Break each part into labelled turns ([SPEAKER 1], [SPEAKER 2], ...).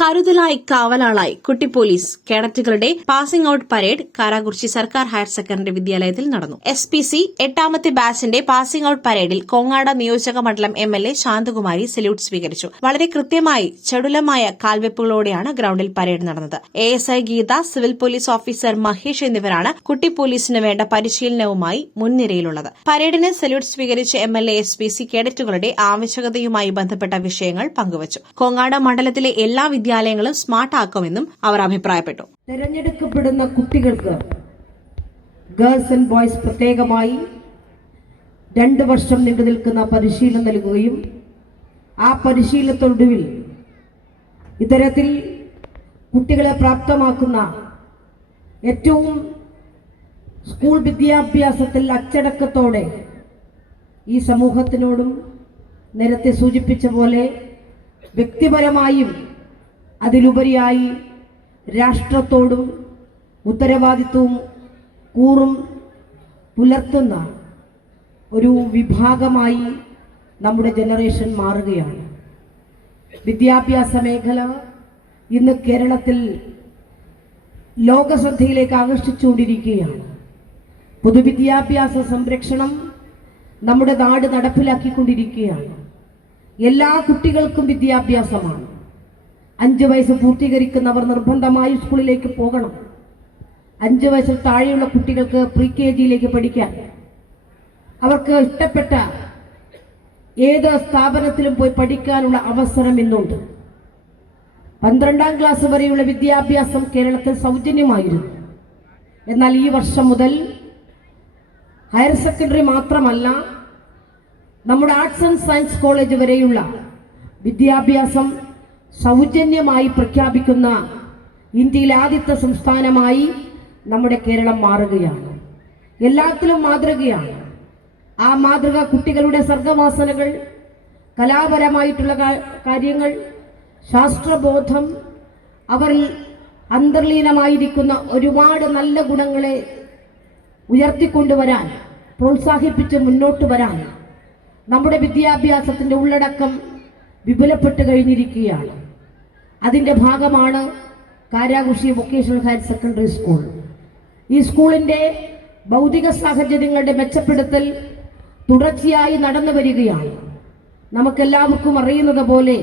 [SPEAKER 1] കരുതലായി കാവലാളായി കുട്ടി പോലീസ് കേഡറ്റുകളുടെ പാസിംഗ് ഔട്ട് പരേഡ് കാരാകുറിച്ചി സർക്കാർ ഹയർ സെക്കൻഡറി വിദ്യാലയത്തിൽ നടന്നു. എസ് പി സി എട്ടാമത്തെ ബാച്ചിന്റെ പാസിംഗ് ഔട്ട് പരേഡിൽ കോങ്ങാട് നിയോജക മണ്ഡലം M L A Santhakumari salute സ്വീകരിച്ചു. വളരെ കൃത്യമായി ചടുലമായ കാൽവെപ്പുകളോടെയാണ് ഗ്രൌണ്ടിൽ പരേഡ് നടന്നത്. A S I Geetha civil police officer Mahesh എന്നിവരാണ് കുട്ടി പോലീസിന് വേണ്ട പരിശീലനവുമായി മുൻനിരയിലുള്ളത്. പരേഡിന് സല്യൂട്ട് സ്വീകരിച്ച M L A S P C കേഡറ്റുകളുടെ ആവശ്യകതയുമായി ബന്ധപ്പെട്ട വിഷയങ്ങൾ പങ്കുവച്ചു. കോങ്ങാട് മണ്ഡലത്തിലെ എല്ലാ വിദ്യാലയങ്ങളും സ്മാർട്ട് ആക്കുമെന്നും അവർ അഭിപ്രായപ്പെട്ടു.
[SPEAKER 2] തിരഞ്ഞെടുക്കപ്പെടുന്ന കുട്ടികൾക്ക് ഗേൾസ് ആൻഡ് ബോയ്സ് പ്രത്യേകമായി രണ്ട് വർഷം നീണ്ടു നിൽക്കുന്ന പരിശീലനം നൽകുകയും ആ പരിശീലനത്തൊടുവിൽ ഇത്തരത്തിൽ കുട്ടികളെ പ്രാപ്തമാക്കുന്ന ഏറ്റവും സ്കൂൾ വിദ്യാഭ്യാസത്തിൽ അച്ചടക്കത്തോടെ ഈ സമൂഹത്തിനോടും നേരത്തെ സൂചിപ്പിച്ച പോലെ വ്യക്തിപരമായും അതിലുപരിയായി രാഷ്ട്രത്തോടും ഉത്തരവാദിത്വവും കൂറും പുലർത്തുന്ന ഒരു വിഭാഗമായി നമ്മുടെ ജനറേഷൻ മാറുകയാണ്. വിദ്യാഭ്യാസ മേഖല ഇന്ന് കേരളത്തിൽ ലോകശ്രദ്ധയിലേക്ക് ആകർഷിച്ചുകൊണ്ടിരിക്കുകയാണ്. പൊതുവിദ്യാഭ്യാസ സംരക്ഷണം നമ്മുടെ നാട് നടപ്പിലാക്കിക്കൊണ്ടിരിക്കുകയാണ്. എല്ലാ കുട്ടികൾക്കും വിദ്യാഭ്യാസമാണ്. അഞ്ച് വയസ്സ് പൂർത്തീകരിക്കുന്നവർ നിർബന്ധമായും സ്കൂളിലേക്ക് പോകണം. അഞ്ച് വയസ്സിൽ താഴെയുള്ള കുട്ടികൾക്ക് പ്രീ കെ ജിയിലേക്ക് പഠിക്കാൻ അവർക്ക് ഇഷ്ടപ്പെട്ട ഏത് സ്ഥാപനത്തിലും പോയി പഠിക്കാനുള്ള അവസരം ഇന്നുണ്ട്. പന്ത്രണ്ടാം ക്ലാസ് വരെയുള്ള വിദ്യാഭ്യാസം കേരളത്തിൽ സൗജന്യമായിരുന്നു. എന്നാൽ ഈ വർഷം മുതൽ ഹയർ സെക്കൻഡറി മാത്രമല്ല നമ്മുടെ ആർട്സ് ആൻഡ് സയൻസ് കോളേജ് വരെയുള്ള വിദ്യാഭ്യാസം സൗജന്യമായി പ്രഖ്യാപിക്കുന്ന ഇന്ത്യയിലെ ആദ്യത്തെ സംസ്ഥാനമായി നമ്മുടെ കേരളം മാറുകയാണ്. എല്ലാത്തിലും മാതൃകയാണ്. ആ മാതൃക കുട്ടികളുടെ സർഗവാസനകൾ കലാപരമായിട്ടുള്ള കാര്യങ്ങൾ ശാസ്ത്രബോധം അവരിൽ അന്തർലീനമായിരിക്കുന്ന ഒരുപാട് നല്ല ഗുണങ്ങളെ ഉയർത്തിക്കൊണ്ടുവരാൻ പ്രോത്സാഹിപ്പിച്ച് മുന്നോട്ട് വരാൻ നമ്മുടെ വിദ്യാഭ്യാസത്തിന്റെ ഉള്ളടക്കം വിപുലപ്പെട്ട് കഴിഞ്ഞിരിക്കുകയാണ്. അതിന്റെ ഭാഗമാണ് Karakurissi vocational higher secondary school. ഈ സ്കൂളിന്റെ ഭൗതിക സാഹചര്യങ്ങളുടെ മെച്ചപ്പെടുത്തൽ തുടർച്ചയായി നടന്നു വരികയാണ്. നമുക്കെല്ലാവർക്കും അറിയുന്നത് പോലെ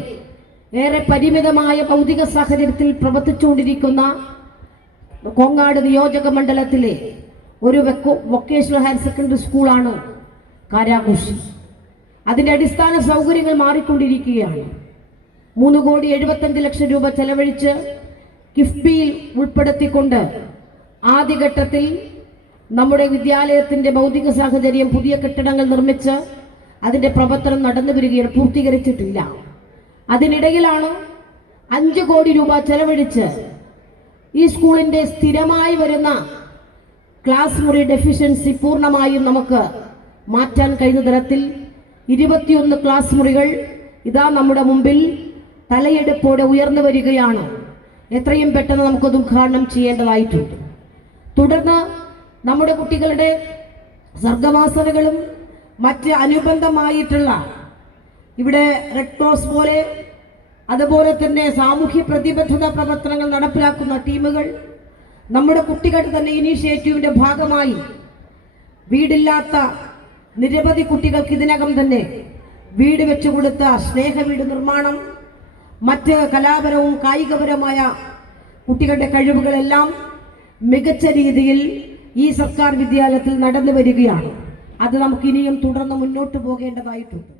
[SPEAKER 2] ഏറെ പരിമിതമായ ഭൗതിക സാഹചര്യത്തിൽ പ്രവർത്തിച്ചുകൊണ്ടിരിക്കുന്ന കോങ്ങാട് നിയോജക മണ്ഡലത്തിലെ ഒരു വെക്കോ- വൊക്കേഷണൽ ഹയർ സെക്കൻഡറി സ്കൂളാണ് കാരാകുഷി അതിന്റെ അടിസ്ഥാന സൗകര്യങ്ങൾ മാറിക്കൊണ്ടിരിക്കുകയാണ്. മൂന്ന് കോടി എഴുപത്തഞ്ച് ലക്ഷം രൂപ ചെലവഴിച്ച് കിഫ്ബിയിൽ ഉൾപ്പെടുത്തിക്കൊണ്ട് ആദ്യഘട്ടത്തിൽ നമ്മുടെ വിദ്യാലയത്തിന്റെ ഭൗതിക സാഹചര്യം പുതിയ കെട്ടിടങ്ങൾ നിർമ്മിച്ച് അതിന്റെ പ്രവർത്തനം നടന്നു വരികയാണ് പൂർത്തീകരിച്ചിട്ടില്ല. അതിനിടയിലാണ് അഞ്ച് കോടി രൂപ ചെലവഴിച്ച് ഈ സ്കൂളിന്റെ സ്ഥിരമായി വരുന്ന ക്ലാസ് മുറി ഡെഫിഷ്യൻസി പൂർണമായും നമുക്ക് മാറ്റാൻ കഴിയുന്ന തരത്തിൽ ഇരുപത്തിയൊന്ന് ക്ലാസ് മുറികൾ ഇതാ നമ്മുടെ മുമ്പിൽ തലയെടുപ്പോടെ ഉയർന്നു വരികയാണ്. എത്രയും പെട്ടെന്ന് നമുക്കത് ഉദ്ഘാടനം ചെയ്യേണ്ടതായിട്ടുണ്ട്. തുടർന്ന് നമ്മുടെ കുട്ടികളുടെ സർഗവാസനകളും മറ്റ് അനുബന്ധമായിട്ടുള്ള ഇവിടെ റെഡ് ക്രോസ് പോലെ അതുപോലെ തന്നെ സാമൂഹ്യ പ്രതിബദ്ധത പ്രവർത്തനങ്ങൾ നടപ്പിലാക്കുന്ന ടീമുകൾ നമ്മുടെ കുട്ടികൾ തന്നെ ഇനീഷ്യേറ്റീവിന്റെ ഭാഗമായി വീടില്ലാത്ത നിരവധി കുട്ടികൾക്ക് ഇതിനകം തന്നെ വീട് വെച്ചു കൊടുത്ത സ്നേഹ വീട് നിർമ്മാണം മറ്റ് കലാപരവും കായികപരമായ കുട്ടികളുടെ കഴിവുകളെല്ലാം മികച്ച രീതിയിൽ ഈ സർക്കാർ വിദ്യാലയത്തിൽ നടന്നു വരികയാണ്. അത് നമുക്ക് ഇനിയും തുടർന്ന് മുന്നോട്ട് പോകേണ്ടതായിട്ടുണ്ട്.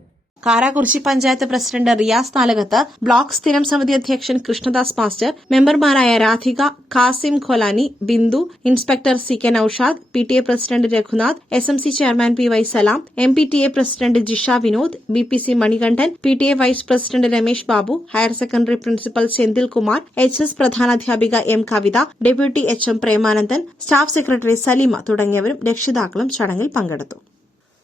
[SPEAKER 1] കാരാകുറിശി പഞ്ചായത്ത് പ്രസിഡന്റ് റിയാസ് നാലകത്ത് ബ്ലോക്ക് സ്ഥിരം സമിതി അധ്യക്ഷൻ കൃഷ്ണദാസ് മാസ്റ്റർ മെമ്പർമാരായ Radhika Kasim Kholani Bindu inspector C K Noushad P T A president Raghunath S M C chairman P Y Salam M P T A president Jisha Vinod B P C Manikandan P T A vice president Ramesh Babu higher secondary principal Senthil Kumar H S പ്രധാനാധ്യാപിക M Kavitha deputy H M Premanandan staff secretary Salima തുടങ്ങിയവരും രക്ഷിതാക്കളും ചടങ്ങിൽ പങ്കെടുത്തു.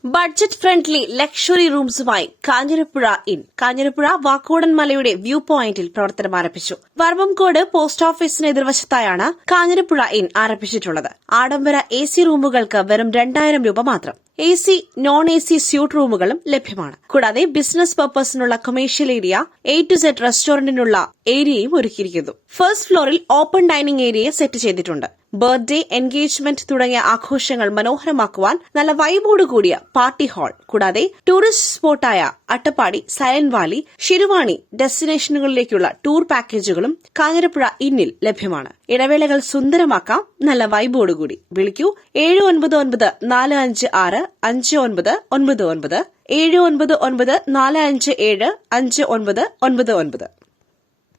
[SPEAKER 1] Budget friendly luxury റൂംസുമായി Kanjirapuzha inn. Kanjirapuzha Vakkodan മലയുടെ view പോയിന്റിൽ പ്രവർത്തനം ആരംഭിച്ചു. വർമ്മംകോട് post ഓഫീസിന് എതിർവശത്തായാണ് കാഞ്ഞിരപ്പുഴ ഇൻ ആരംഭിച്ചിട്ടുള്ളത്. ആഡംബര എ സി റൂമുകൾക്ക് വെറും രണ്ടായിരം രൂപ മാത്രം. A C non A C suite റൂമുകളും ലഭ്യമാണ്. കൂടാതെ business പർപ്പസിനുള്ള commercial area A to set റെസ്റ്റോറന്റിനുള്ള ഏരിയയും ഒരുക്കിയിരിക്കുന്നു. ഫസ്റ്റ് ഫ്ലോറിൽ ഓപ്പൺ ഡൈനിംഗ് ഏരിയ സെറ്റ് ചെയ്തിട്ടുണ്ട്. ബർത്ത്ഡേ എൻഗേജ്മെന്റ് തുടങ്ങിയ ആഘോഷങ്ങൾ മനോഹരമാക്കുവാൻ നല്ല വൈബോട് കൂടിയ പാർട്ടി ഹാൾ. കൂടാതെ ടൂറിസ്റ്റ് സ്പോട്ടായ അട്ടപ്പാടി സയൻ വാലി ശിരുവാണി ഡെസ്റ്റിനേഷനുകളിലേക്കുള്ള ടൂർ പാക്കേജുകളും കാഞ്ഞിരപ്പുഴ ഇന്നിൽ ലഭ്യമാണ്. ഇടവേളകൾ സുന്ദരമാക്കാം. നല്ല വൈബോടുകൂടി വിളിക്കൂ. ഏഴ് ഒൻപത് ഒൻപത് നാല് അഞ്ച് ആറ് അഞ്ച് ഒൻപത് ഒൻപത് ഒൻപത്. ഏഴ് ഒൻപത് ഒൻപത് നാല് അഞ്ച് ഏഴ് അഞ്ച് ഒൻപത് ഒൻപത് ഒൻപത്.